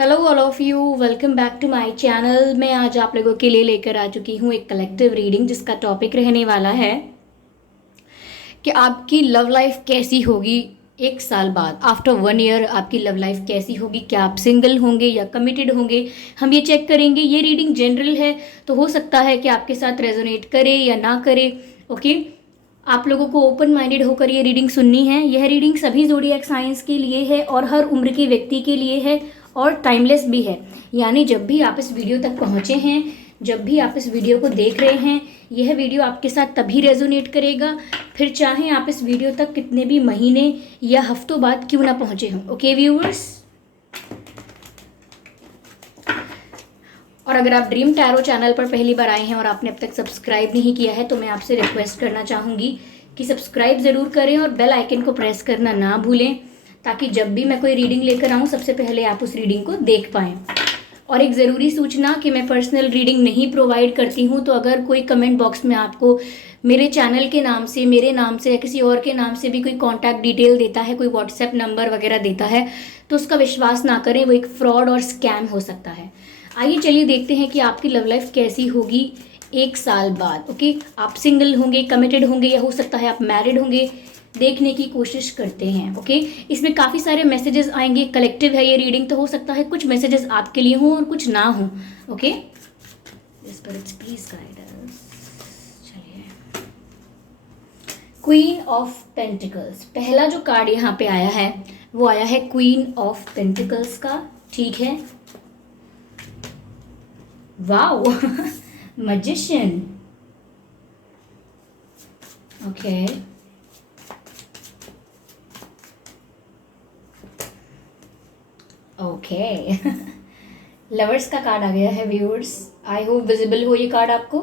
Hello all of you, welcome back to my channel. मैं आज आप लोगों के लिए लेकर आ चुकी हूँ एक कलेक्टिव रीडिंग जिसका टॉपिक रहने वाला है कि आपकी लव लाइफ कैसी होगी एक साल बाद। आफ्टर 1 ईयर आपकी लव लाइफ कैसी होगी, क्या आप सिंगल होंगे या कमिटेड होंगे, हम ये चेक करेंगे। ये रीडिंग जनरल है तो हो सकता है कि आपके साथ रेजोनेट करे या ना करे। ओके, आप लोगों को ओपन माइंडेड होकर ये रीडिंग सुननी है। यह रीडिंग सभी ज़ोडिएक साइंस के लिए है और हर उम्र के व्यक्ति के लिए है और टाइमलेस भी है। यानी जब भी आप इस वीडियो तक पहुँचे हैं, जब भी आप इस वीडियो को देख रहे हैं, यह वीडियो आपके साथ तभी रेजोनेट करेगा, फिर चाहे आप इस वीडियो तक कितने भी महीने या हफ्तों बाद क्यों ना पहुँचे हों। ओके व्यूअर्स, और अगर आप ड्रीम टैरो चैनल पर पहली बार आए हैं और आपने अब तक सब्सक्राइब नहीं किया है तो मैं आपसे रिक्वेस्ट करना चाहूँगी कि सब्सक्राइब ज़रूर करें और बेल आइकन को प्रेस करना ना भूलें, ताकि जब भी मैं कोई रीडिंग लेकर आऊँ सबसे पहले आप उस रीडिंग को देख पाएँ। और एक ज़रूरी सूचना कि मैं पर्सनल रीडिंग नहीं प्रोवाइड करती हूँ, तो अगर कोई कमेंट बॉक्स में आपको मेरे चैनल के नाम से, मेरे नाम से या किसी और के नाम से भी कोई कॉन्टैक्ट डिटेल देता है, कोई व्हाट्सएप नंबर वगैरह देता है, तो उसका विश्वास ना करें, वो एक फ्रॉड और स्कैम हो सकता है। आइए चलिए देखते हैं कि आपकी लव लाइफ कैसी होगी एक साल बाद। ओके, आप सिंगल होंगे, कमिटेड होंगे या हो सकता है आप मैरिड होंगे, देखने की कोशिश करते हैं। ओके, इसमें काफ़ी सारे मैसेजेस आएंगे, कलेक्टिव है ये रीडिंग, तो हो सकता है कुछ मैसेजेस आपके लिए हों और कुछ ना हों। Okay, spirits please guide us. चलिए, क्वीन ऑफ पेंटिकल्स, पहला जो कार्ड यहाँ पे आया है वो आया है क्वीन ऑफ पेंटिकल्स का। ठीक है, wow magician. Okay, okay lovers का कार्ड आ गया है व्यूअर्स। आई होप विजिबल हो ये कार्ड आपको।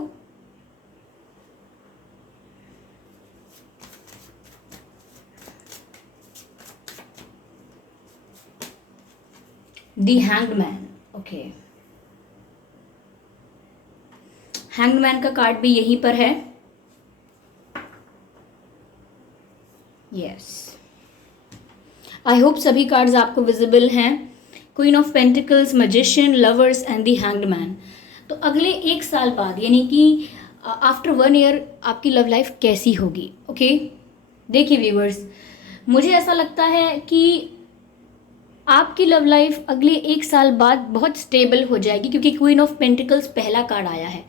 The hanged man. Okay, hanged man का कार्ड भी यहीं पर है। यस, आई होप सभी कार्ड्स आपको विजिबल हैं। Queen of pentacles, magician, lovers and the hanged man. तो अगले एक साल बाद यानी कि आफ्टर 1 ईयर आपकी लव लाइफ कैसी होगी। ओके, देखिए व्यूवर्स, मुझे ऐसा लगता है कि आपकी लव लाइफ अगले एक साल बाद बहुत स्टेबल हो जाएगी, क्योंकि क्वीन ऑफ पेंटिकल्स पहला कार्ड आया है।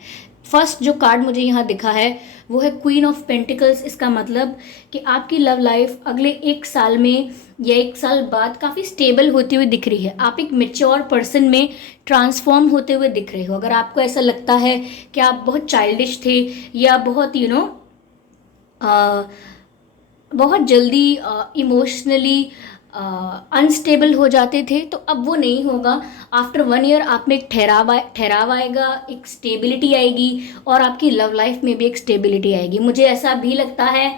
फर्स्ट जो कार्ड मुझे यहाँ दिखा है वो है क्वीन ऑफ पेंटिकल्स। इसका मतलब कि आपकी लव लाइफ अगले एक साल में या एक साल बाद काफ़ी स्टेबल होती हुई दिख रही है। आप एक मेच्योर पर्सन में ट्रांसफॉर्म होते हुए दिख रहे हो। अगर आपको ऐसा लगता है कि आप बहुत चाइल्डिश थे या बहुत बहुत जल्दी इमोशनली अनस्टेबल हो जाते थे, तो अब वो नहीं होगा। आफ्टर 1 ईयर आप में एक ठहराव आएगा, एक स्टेबिलिटी आएगी और आपकी लव लाइफ में भी एक स्टेबिलिटी आएगी। मुझे ऐसा भी लगता है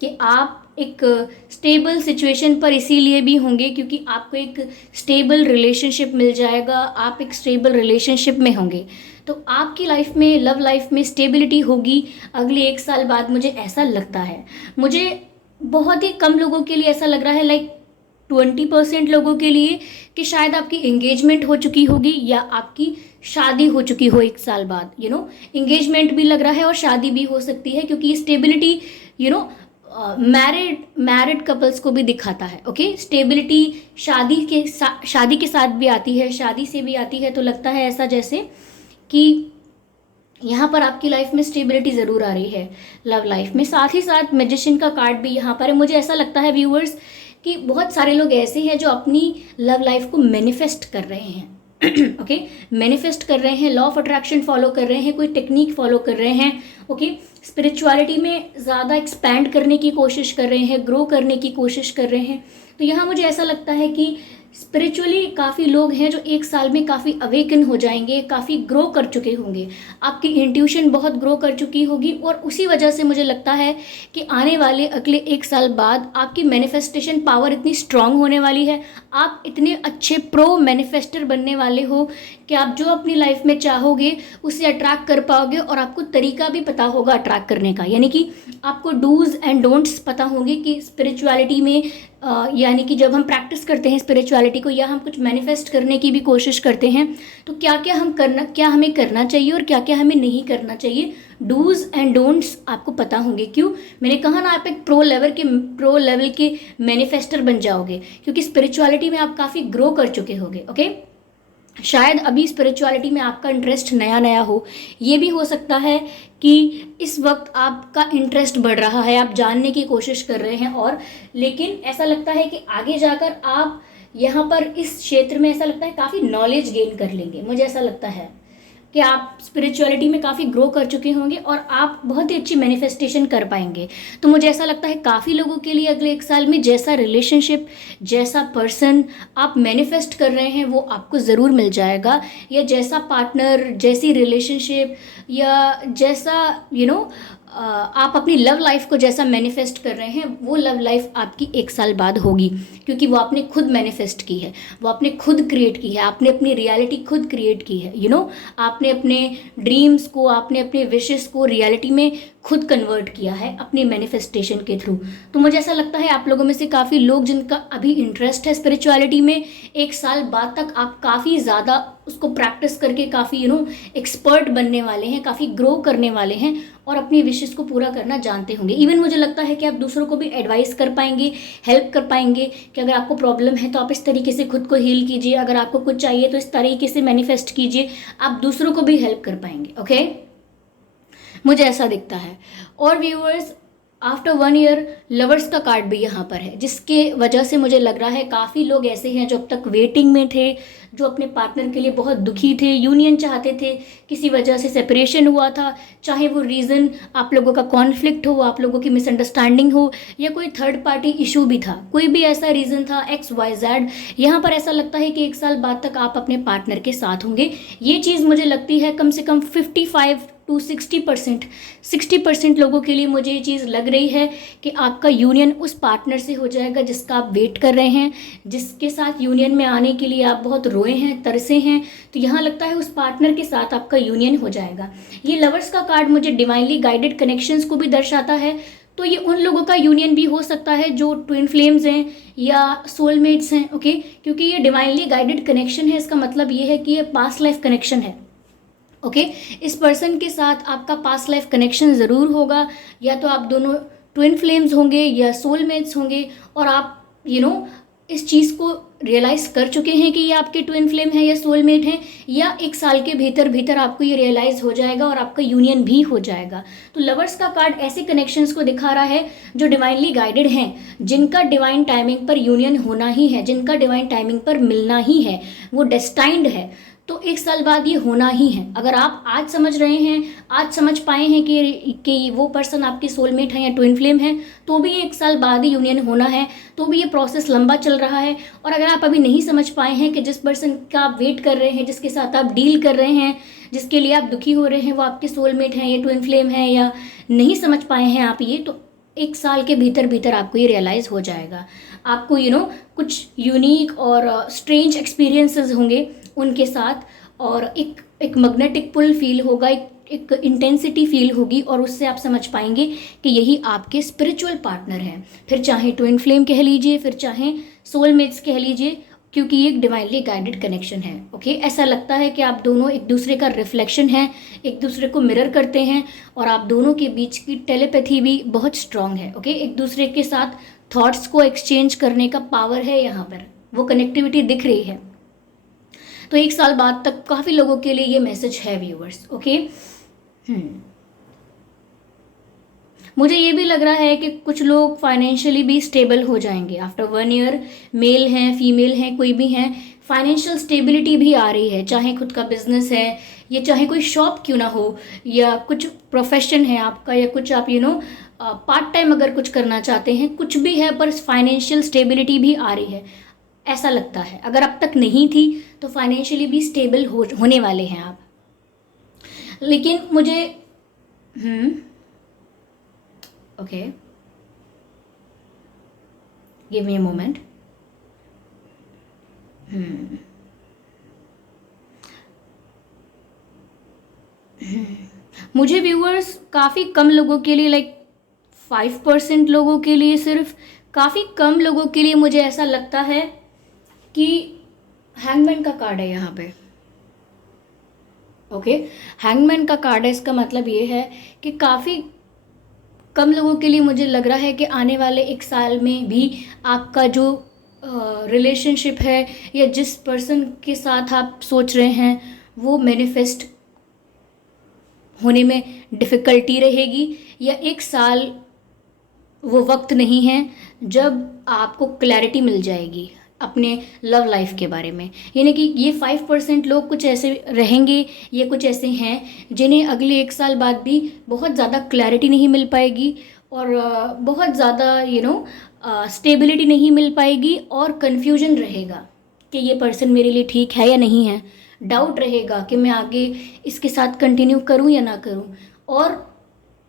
कि आप एक स्टेबल सिचुएशन पर इसीलिए भी होंगे क्योंकि आपको एक स्टेबल रिलेशनशिप मिल जाएगा, आप एक स्टेबल रिलेशनशिप में होंगे। तो आपकी लाइफ में, लव लाइफ में स्टेबिलिटी होगी अगले एक साल बाद, मुझे ऐसा लगता है। मुझे बहुत ही कम लोगों के लिए ऐसा लग रहा है, लाइक 20% लोगों के लिए, कि शायद आपकी एंगेजमेंट हो चुकी होगी या आपकी शादी हो चुकी हो एक साल बाद। एंगेजमेंट भी लग रहा है और शादी भी हो सकती है, क्योंकि स्टेबिलिटी मैरिड कपल्स को भी दिखाता है। ओके, स्टेबिलिटी शादी के साथ भी आती है, शादी से भी आती है। तो लगता है ऐसा जैसे कि यहाँ पर आपकी लाइफ में स्टेबिलिटी ज़रूर आ रही है लव लाइफ में। साथ ही साथ मैजिशियन का कार्ड भी यहाँ पर है। मुझे ऐसा लगता है व्यूअर्स कि बहुत सारे लोग ऐसे हैं जो अपनी लव लाइफ को मैनिफेस्ट कर रहे हैं। ओके, मैनिफेस्ट कर रहे हैं, लॉ ऑफ अट्रैक्शन फॉलो कर रहे हैं, कोई टेक्निक फॉलो कर रहे हैं। ओके, स्पिरिचुअलिटी में ज़्यादा एक्सपैंड करने की कोशिश कर रहे हैं, ग्रो करने की कोशिश कर रहे हैं। तो यहाँ मुझे ऐसा लगता है कि स्पिरिचुअली काफ़ी लोग हैं जो एक साल में काफ़ी अवेकन हो जाएंगे, काफ़ी ग्रो कर चुके होंगे, आपकी इंट्यूशन बहुत ग्रो कर चुकी होगी। और उसी वजह से मुझे लगता है कि आने वाले अगले एक साल बाद आपकी मैनिफेस्टेशन पावर इतनी स्ट्रांग होने वाली है, आप इतने अच्छे प्रो मैनिफेस्टर बनने वाले हो कि आप जो अपनी लाइफ में चाहोगे उसे अट्रैक्ट कर पाओगे। और आपको तरीका भी पता होगा अट्रैक्ट करने का, यानी कि आपको डूज एंड डोंट्स पता होंगे कि स्पिरिचुअलिटी में यानी कि जब हम प्रैक्टिस करते हैं स्पिरिचुअलिटी को या हम कुछ मैनिफेस्ट करने की भी कोशिश करते हैं, तो क्या हमें करना चाहिए और क्या क्या हमें नहीं करना चाहिए, डूज एंड डोंट्स आपको पता होंगे। क्यों? मैंने कहा ना, आप एक प्रो लेवल के मैनिफेस्टर बन जाओगे, क्योंकि स्पिरिचुअलिटी में आप काफ़ी ग्रो कर चुके होगे। ओके, शायद अभी स्पिरिचुअलिटी में आपका इंटरेस्ट नया नया हो, ये भी हो सकता है कि इस वक्त आपका इंटरेस्ट बढ़ रहा है, आप जानने की कोशिश कर रहे हैं, और लेकिन ऐसा लगता है कि आगे जाकर आप यहाँ पर इस क्षेत्र में ऐसा लगता है काफ़ी नॉलेज गेन कर लेंगे। मुझे ऐसा लगता है कि आप स्पिरिचुअलिटी में काफ़ी ग्रो कर चुके होंगे और आप बहुत ही अच्छी मैनिफेस्टेशन कर पाएंगे। तो मुझे ऐसा लगता है काफ़ी लोगों के लिए अगले 1 साल में जैसा रिलेशनशिप, जैसा पर्सन आप मैनिफेस्ट कर रहे हैं वो आपको ज़रूर मिल जाएगा, या जैसा पार्टनर, जैसी रिलेशनशिप, या जैसा आप अपनी लव लाइफ को जैसा मैनिफेस्ट कर रहे हैं वो लव लाइफ आपकी 1 साल बाद होगी, क्योंकि वो आपने खुद मैनिफेस्ट की है, वो आपने खुद क्रिएट की है, आपने अपनी रियलिटी खुद क्रिएट की है। आपने अपने ड्रीम्स को, आपने अपने विशेस को रियलिटी में खुद कन्वर्ट किया है अपनी मैनिफेस्टेशन के थ्रू। तो मुझे ऐसा लगता है आप लोगों में से काफ़ी लोग जिनका अभी इंटरेस्ट है स्पिरिचुअलिटी में, 1 साल बाद तक आप काफ़ी ज़्यादा उसको प्रैक्टिस करके काफ़ी एक्सपर्ट बनने वाले हैं, काफ़ी ग्रो करने वाले हैं और अपनी विशेस को पूरा करना जानते होंगे। इवन मुझे लगता है कि आप दूसरों को भी एडवाइस कर पाएंगे, हेल्प कर पाएंगे कि अगर आपको प्रॉब्लम है तो आप इस तरीके से खुद को हील कीजिए, अगर आपको कुछ चाहिए तो इस तरीके से मैनिफेस्ट कीजिए, आप दूसरों को भी हेल्प कर पाएंगे। ओके, मुझे ऐसा दिखता है। और व्यूअर्स, आफ्टर 1 ईयर लवर्स का कार्ड भी यहाँ पर है, जिसके वजह से मुझे लग रहा है काफ़ी लोग ऐसे हैं जो अब तक वेटिंग में थे, जो अपने पार्टनर के लिए बहुत दुखी थे, यूनियन चाहते थे, किसी वजह से सेपरेशन हुआ था, चाहे वो रीज़न आप लोगों का कॉन्फ्लिक्ट हो, आप लोगों की मिसअंडरस्टैंडिंग हो, या कोई थर्ड पार्टी इशू भी था, कोई भी ऐसा रीज़न था XYZ। यहाँ पर ऐसा लगता है कि 1 साल बाद तक आप अपने पार्टनर के साथ होंगे। ये चीज़ मुझे लगती है कम से कम 55 to 60% लोगों के लिए मुझे ये चीज़ लग रही है कि आपका यूनियन उस पार्टनर से हो जाएगा जिसका आप वेट कर रहे हैं, जिसके साथ यूनियन में आने के लिए आप बहुत रोए हैं, तरसे हैं। तो यहाँ लगता है उस पार्टनर के साथ आपका यूनियन हो जाएगा। ये लवर्स का कार्ड मुझे डिवाइनली गाइडेड कनेक्शंस को भी दर्शाता है, तो ये उन लोगों का यूनियन भी हो सकता है जो ट्विन फ्लेम्स हैं या सोलमेट्स हैं। ओके, क्योंकि ये डिवाइनली गाइडेड कनेक्शन है, इसका मतलब ये है कि ये पास्ट लाइफ कनेक्शन है। ओके, इस पर्सन के साथ आपका पास्ट लाइफ कनेक्शन ज़रूर होगा, या तो आप दोनों ट्विन फ्लेम्स होंगे या सोलमेट्स होंगे, और आप इस चीज़ को रियलाइज़ कर चुके हैं कि ये आपके ट्विन फ्लेम है या सोलमेट हैं, या 1 साल के भीतर भीतर आपको ये रियलाइज़ हो जाएगा और आपका यूनियन भी हो जाएगा। तो लवर्स का कार्ड ऐसे कनेक्शंस को दिखा रहा है जो डिवाइनली गाइडेड हैं, जिनका डिवाइन टाइमिंग पर यूनियन होना ही है, जिनका डिवाइन टाइमिंग पर मिलना ही है, वो डेस्टाइंड है। तो 1 साल बाद ये होना ही है। अगर आप आज समझ रहे हैं, आज समझ पाए हैं कि वो पर्सन आपकी सोलमेट है या ट्विन फ्लेम है, तो भी 1 साल बाद ही यूनियन होना है, तो भी ये प्रोसेस लंबा चल रहा है। और अगर आप अभी नहीं समझ पाए हैं कि जिस पर्सन का आप वेट कर रहे हैं, जिसके साथ आप डील कर रहे हैं, जिसके लिए आप दुखी हो रहे हैं, वो आपके सोलमेट हैं या ट्विन फ्लेम है, या नहीं समझ पाए हैं आप ये, तो 1 साल के भीतर भीतर आपको ये रियलाइज़ हो जाएगा। आपको कुछ यूनिक और स्ट्रेंज एक्सपीरियंसेस होंगे उनके साथ, और एक मैग्नेटिक पुल फील होगा, एक इंटेंसिटी फील होगी, और उससे आप समझ पाएंगे कि यही आपके स्पिरिचुअल पार्टनर हैं। फिर चाहे ट्विन फ्लेम कह लीजिए, फिर चाहे सोलमेट्स कह लीजिए, क्योंकि ये एक डिवाइनली गाइडेड कनेक्शन है। ओके, ऐसा लगता है कि आप दोनों एक दूसरे का रिफ्लेक्शन है, एक दूसरे को मिरर करते हैं, और आप दोनों के बीच की टेलीपैथी भी बहुत स्ट्रांग है। ओके, एक दूसरे के साथ थॉट्स को एक्सचेंज करने का पावर है, यहाँ पर वो कनेक्टिविटी दिख रही है। तो 1 साल बाद तक काफ़ी लोगों के लिए ये मैसेज है व्यूअर्स। ओके, मुझे ये भी लग रहा है कि कुछ लोग फाइनेंशियली भी स्टेबल हो जाएंगे आफ्टर 1 ईयर। मेल हैं, फीमेल हैं, कोई भी हैं, फाइनेंशियल स्टेबिलिटी भी आ रही है। चाहे खुद का बिजनेस है, या चाहे कोई शॉप क्यों ना हो, या कुछ प्रोफेशन है आपका, या कुछ आप पार्ट टाइम अगर कुछ करना चाहते हैं, कुछ भी है, पर फाइनेंशियल स्टेबिलिटी भी आ रही है, ऐसा लगता है। अगर अब तक नहीं थी तो फाइनेंशियली भी स्टेबल होने वाले हैं आप। लेकिन मुझे okay, give me a moment. मुझे व्यूअर्स काफ़ी कम लोगों के लिए, लाइक 5% लोगों के लिए सिर्फ काफ़ी कम लोगों के लिए मुझे ऐसा लगता है कि हैंगमैन का कार्ड है यहाँ पे। ओके, हैंगमैन का कार्ड है, इसका मतलब ये है कि काफ़ी कम लोगों के लिए मुझे लग रहा है कि आने वाले 1 साल में भी आपका जो रिलेशनशिप है या जिस पर्सन के साथ आप सोच रहे हैं वो मैनिफेस्ट होने में डिफ़िकल्टी रहेगी, या 1 साल वो वक्त नहीं है जब आपको क्लैरिटी मिल जाएगी अपने लव लाइफ के बारे में। यानी कि ये 5% लोग कुछ ऐसे रहेंगे, ये कुछ ऐसे हैं जिन्हें अगले 1 साल बाद भी बहुत ज़्यादा क्लैरिटी नहीं मिल पाएगी और बहुत ज़्यादा स्टेबिलिटी नहीं मिल पाएगी और कन्फ्यूजन रहेगा कि ये पर्सन मेरे लिए ठीक है या नहीं है। डाउट रहेगा कि मैं आगे इसके साथ कंटिन्यू करूं या ना करूं, और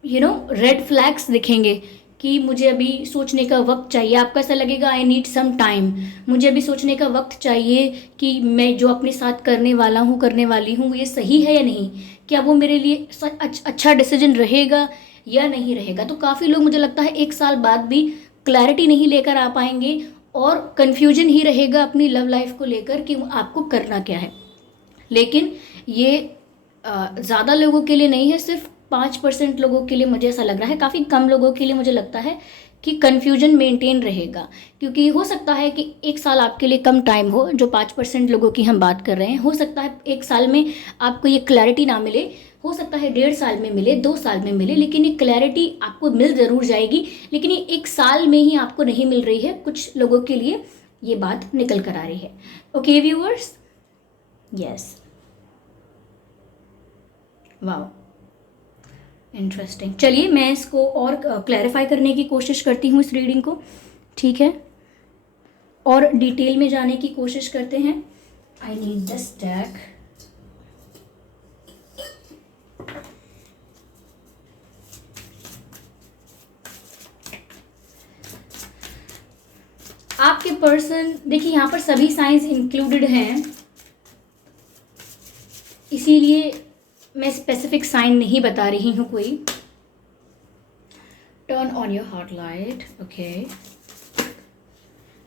रेड फ्लैग्स दिखेंगे कि मुझे अभी सोचने का वक्त चाहिए। आपको ऐसा लगेगा आई नीड सम टाइम, मुझे अभी सोचने का वक्त चाहिए कि मैं जो अपने साथ करने वाला हूँ करने वाली हूँ ये सही है या नहीं, क्या वो मेरे लिए अच्छा डिसीजन रहेगा या नहीं रहेगा। तो काफ़ी लोग मुझे लगता है 1 साल बाद भी क्लैरिटी नहीं लेकर आ पाएंगे और कन्फ्यूजन ही रहेगा अपनी लव लाइफ को लेकर कि आपको करना क्या है। लेकिन ये ज़्यादा लोगों के लिए नहीं है, सिर्फ 5% लोगों के लिए मुझे ऐसा लग रहा है। काफ़ी कम लोगों के लिए मुझे लगता है कि कन्फ्यूजन मेंटेन रहेगा, क्योंकि हो सकता है कि 1 साल आपके लिए कम टाइम हो। जो 5% लोगों की हम बात कर रहे हैं, हो सकता है 1 साल में आपको ये क्लैरिटी ना मिले, हो सकता है 1.5 साल में मिले, 2 साल में मिले, लेकिन ये क्लैरिटी आपको मिल ज़रूर जाएगी। लेकिन ये 1 साल में ही आपको नहीं मिल रही है, कुछ लोगों के लिए ये बात निकल कर आ रही है। Okay viewers, yes, wow, interesting. चलिए मैं इसको और क्लैरिफाई करने की कोशिश करती हूँ इस रीडिंग को, ठीक है, और डिटेल में जाने की कोशिश करते हैं। I need this deck. आपके पर्सन, देखिए यहाँ पर सभी साइंस इंक्लूडेड हैं, इसीलिए मैं स्पेसिफिक साइन नहीं बता रही हूँ कोई। Turn on your heart light, okay,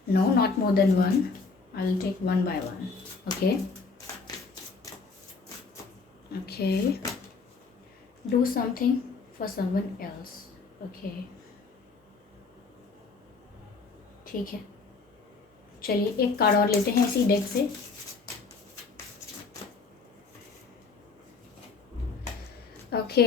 no not more than one, I will take one by one, okay, okay, do something for someone else, okay, ठीक है। चलिए एक कार्ड और लेते हैं इसी डेक से। Okay,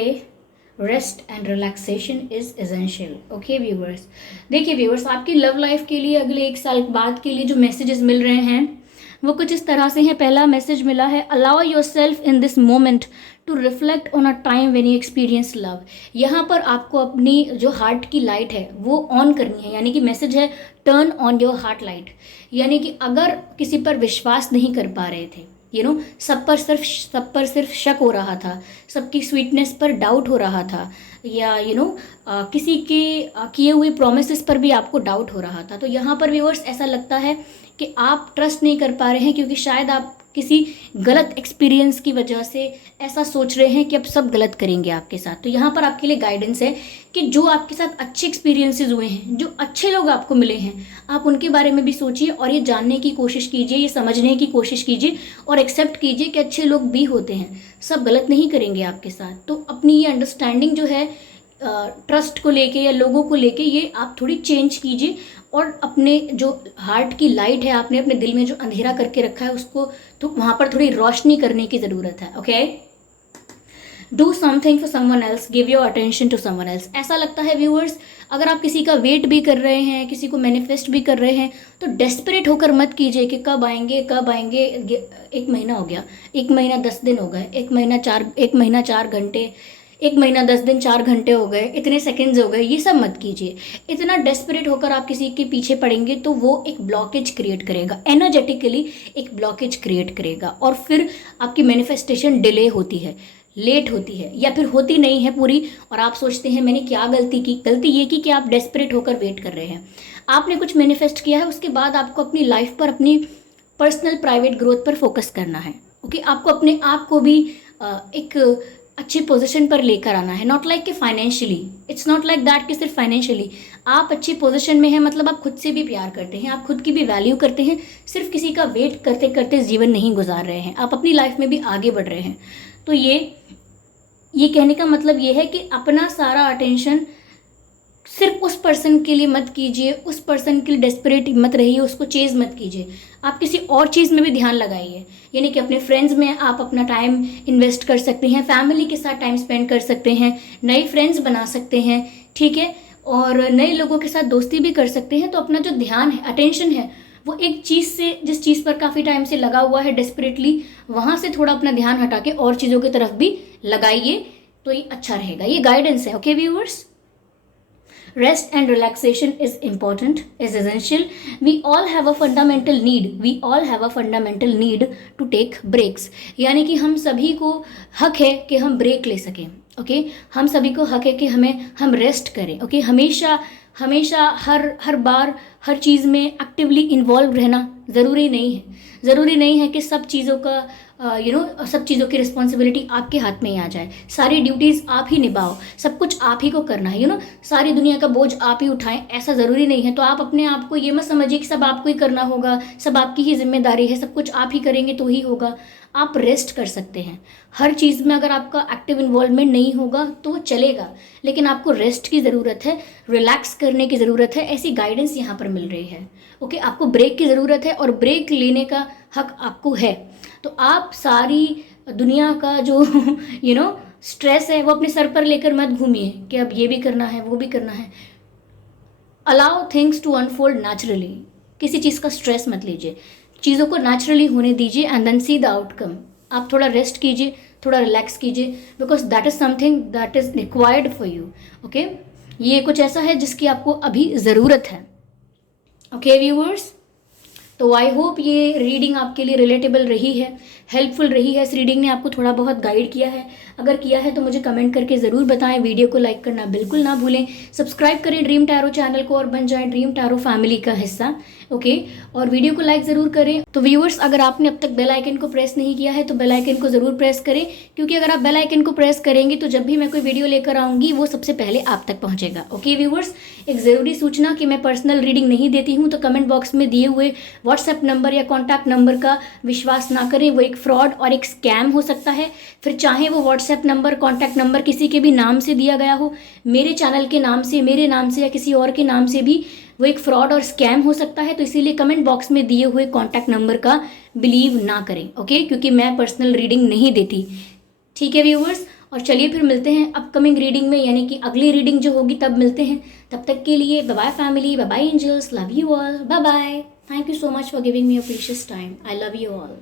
rest and relaxation is essential. Okay viewers, देखिए व्यूवर्स, आपकी लव लाइफ के लिए अगले 1 साल बाद के लिए जो मैसेजेस मिल रहे हैं वो कुछ इस तरह से हैं। पहला मैसेज मिला है, allow yourself in this moment to reflect on a time when you experience love. यहाँ पर आपको अपनी जो हार्ट की लाइट है वो ऑन करनी है, यानी कि मैसेज है turn on your heart light. यानी कि अगर किसी पर विश्वास नहीं कर पा रहे थे, सब पर सिर्फ शक हो रहा था, सबकी स्वीटनेस पर डाउट हो रहा था, या किसी के किए हुए प्रोमिसेस पर भी आपको डाउट हो रहा था, तो यहाँ पर व्यूअर्स ऐसा लगता है कि आप ट्रस्ट नहीं कर पा रहे हैं, क्योंकि शायद आप किसी गलत एक्सपीरियंस की वजह से ऐसा सोच रहे हैं कि अब सब गलत करेंगे आपके साथ। तो यहाँ पर आपके लिए गाइडेंस है कि जो आपके साथ अच्छे एक्सपीरियंसेस हुए हैं, जो अच्छे लोग आपको मिले हैं, आप उनके बारे में भी सोचिए और ये जानने की कोशिश कीजिए, ये समझने की कोशिश कीजिए और एक्सेप्ट कीजिए कि अच्छे लोग भी होते हैं, सब गलत नहीं करेंगे आपके साथ। तो अपनी ये अंडरस्टैंडिंग जो है ट्रस्ट को लेके या लोगों को लेके, ये आप थोड़ी चेंज कीजिए और अपने जो हार्ट की लाइट है, आपने अपने दिल में जो अंधेरा करके रखा है उसको तो वहाँ पर थोड़ी रोशनी करने की ज़रूरत है। Okay, do something for someone else, give your attention to someone else. ऐसा लगता है व्यूअर्स, अगर आप किसी का वेट भी कर रहे हैं, किसी को मैनिफेस्ट भी कर रहे हैं, तो डेस्परेट होकर मत कीजिए कि कब आएंगे कब आएंगे। 1 महीना हो गया, 1 महीना 10 दिन हो गए, 1 महीना 4 घंटे, 1 महीना 10 दिन 4 घंटे हो गए, इतने सेकंड्स हो गए, ये सब मत कीजिए। इतना डेस्परेट होकर आप किसी के पीछे पड़ेंगे तो वो एक ब्लॉकेज क्रिएट करेगा, एनर्जेटिकली एक ब्लॉकेज क्रिएट करेगा, और फिर आपकी मैनिफेस्टेशन डिले होती है, लेट होती है, या फिर होती नहीं है पूरी, और आप सोचते हैं मैंने क्या गलती की। गलती ये की कि आप डेस्परेट होकर वेट कर रहे हैं। आपने कुछ मैनिफेस्ट किया है, उसके बाद आपको अपनी लाइफ पर, अपनी पर्सनल प्राइवेट ग्रोथ पर फोकस करना है। ओके, आपको अपने आप को भी एक अच्छी पोजीशन पर लेकर आना है। नॉट लाइक कि financially, it's not like that कि सिर्फ फाइनेंशियली, आप अच्छी पोजीशन में हैं मतलब आप खुद से भी प्यार करते हैं, आप खुद की भी वैल्यू करते हैं, सिर्फ किसी का वेट करते करते जीवन नहीं गुजार रहे हैं, आप अपनी लाइफ में भी आगे बढ़ रहे हैं। तो ये कहने का मतलब ये है कि अपना सारा अटेंशन सिर्फ उस पर्सन के लिए मत कीजिए, उस पर्सन के लिए डेस्परेट मत रहिए, उसको चेज़ मत कीजिए, आप किसी और चीज़ में भी ध्यान लगाइए। यानी कि अपने फ्रेंड्स में आप अपना टाइम इन्वेस्ट कर सकते हैं, फैमिली के साथ टाइम स्पेंड कर सकते हैं, नए फ्रेंड्स बना सकते हैं, ठीक है, और नए लोगों के साथ दोस्ती भी कर सकते हैं। तो अपना जो ध्यान है, अटेंशन है, वो एक चीज़ से, जिस चीज़ पर काफ़ी टाइम से लगा हुआ है डेस्परेटली, वहाँ से थोड़ा अपना ध्यान हटा के और चीज़ों की तरफ भी लगाइए, तो ये अच्छा रहेगा। ये गाइडेंस है, okay viewers. Rest and relaxation is important, is essential. We all have a fundamental need. We all have a fundamental need to take breaks. यानी कि हम सभी को हक है कि हम ब्रेक ले सकें, ओके हम सभी को हक है कि हम रेस्ट करें, ओके हमेशा हर बार हर चीज़ में एक्टिवली इन्वॉल्व रहना ज़रूरी नहीं है। ज़रूरी नहीं है कि सब चीज़ों का सब चीज़ों की रिस्पॉन्सिबिलिटी आपके हाथ में ही आ जाए, सारी ड्यूटीज़ आप ही निभाओ, सब कुछ आप ही को करना है, सारी दुनिया का बोझ आप ही उठाएं, ऐसा ज़रूरी नहीं है। तो आप अपने आप को ये मत समझिए कि सब आपको ही करना होगा, सब आपकी ही जिम्मेदारी है, सब कुछ आप ही करेंगे तो ही होगा। आप रेस्ट कर सकते हैं हर चीज़ में। अगर आपका एक्टिव इन्वॉल्वमेंट नहीं होगा तो वो चलेगा, लेकिन आपको रेस्ट की ज़रूरत है, रिलैक्स करने की ज़रूरत है। ऐसी गाइडेंस यहाँ पर मिल रही है, ओके आपको ब्रेक की ज़रूरत है और ब्रेक लेने का हक आपको है। तो आप सारी दुनिया का जो स्ट्रेस है वो अपने सर पर लेकर मत घूमिए कि अब ये भी करना है वो भी करना है। Allow things to unfold naturally. किसी चीज़ का स्ट्रेस मत लीजिए, चीज़ों को नेचुरली होने दीजिए and then see the outcome. आप थोड़ा रेस्ट कीजिए, थोड़ा रिलैक्स कीजिए, because that is something that is required for you, okay ये कुछ ऐसा है जिसकी आपको अभी ज़रूरत है, ओके व्यूअर्स। तो आई होप ये रीडिंग आपके लिए रिलेटेबल रही है, हेल्पफुल रही है। इस रीडिंग ने आपको थोड़ा बहुत गाइड किया है, अगर किया है तो मुझे कमेंट करके ज़रूर बताएं। वीडियो को लाइक करना बिल्कुल ना भूलें, सब्सक्राइब करें ड्रीम टैरो चैनल को और बन जाएं ड्रीम टैरो फैमिली का हिस्सा, ओके और वीडियो को लाइक ज़रूर करें। तो व्यूअर्स अगर आपने अब तक बेल आइकन को प्रेस नहीं किया है तो बेल आइकन को ज़रूर प्रेस करें, क्योंकि अगर आप बेल आइकन को प्रेस करेंगे तो जब भी मैं कोई वीडियो लेकर आऊँगी वो सबसे पहले आप तक पहुँचेगा, ओके व्यूअर्स। एक ज़रूरी सूचना कि मैं पर्सनल रीडिंग नहीं देती हूँ, तो कमेंट बॉक्स में दिए हुए व्हाट्सएप नंबर या कॉन्टैक्ट नंबर का विश्वास ना करें, वो एक फ्रॉड और एक स्कैम हो सकता है। फिर चाहे वो व्हाट्सएप नंबर, कॉन्टैक्ट नंबर किसी के भी नाम से दिया गया हो, मेरे चैनल के नाम से, मेरे नाम से या किसी और के नाम से भी वो एक फ्रॉड और स्कैम हो सकता है। तो इसीलिए कमेंट बॉक्स में दिए हुए कॉन्टैक्ट नंबर का बिलीव ना करें, ओके क्योंकि मैं पर्सनल रीडिंग नहीं देती, ठीक है व्यूअर्स। और चलिए फिर मिलते हैं अपकमिंग रीडिंग में, यानी कि अगली रीडिंग जो होगी तब मिलते हैं। तब तक के लिए bye bye family, bye bye angels, love you all, bye bye. Thank you so much for giving me your precious time, I love you all.